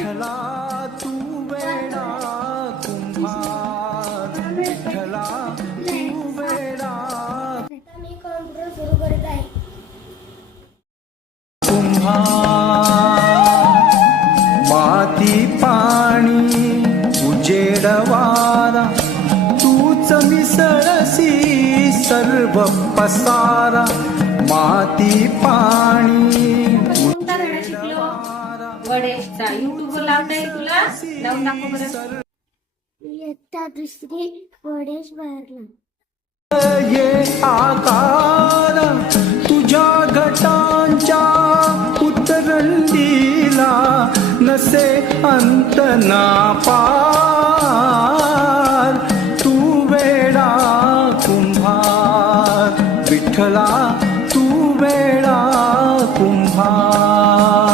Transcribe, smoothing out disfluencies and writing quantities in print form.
विठ्ठला तू वेडा कुंभार, विठ्ठला तू वेडा मी कॉम्प्युटर सुरू करत आहे. कुंभार. माती पाणी उजेड वारा तूच मिसळसी सर्व पसारा. माती पाणी कोणता धडा शिकलो? गणेशचा. युट्यूबवर लावता येईल तुला? लावून दाखव बरं. इयत्ता दुसरी गणेश भरला. ये आकार तुझ्या घटांच्या उतरंडीला नसे अंत ना पार. तू वेडा कुंभार, विठ्ठला तू वेडा कुंभार.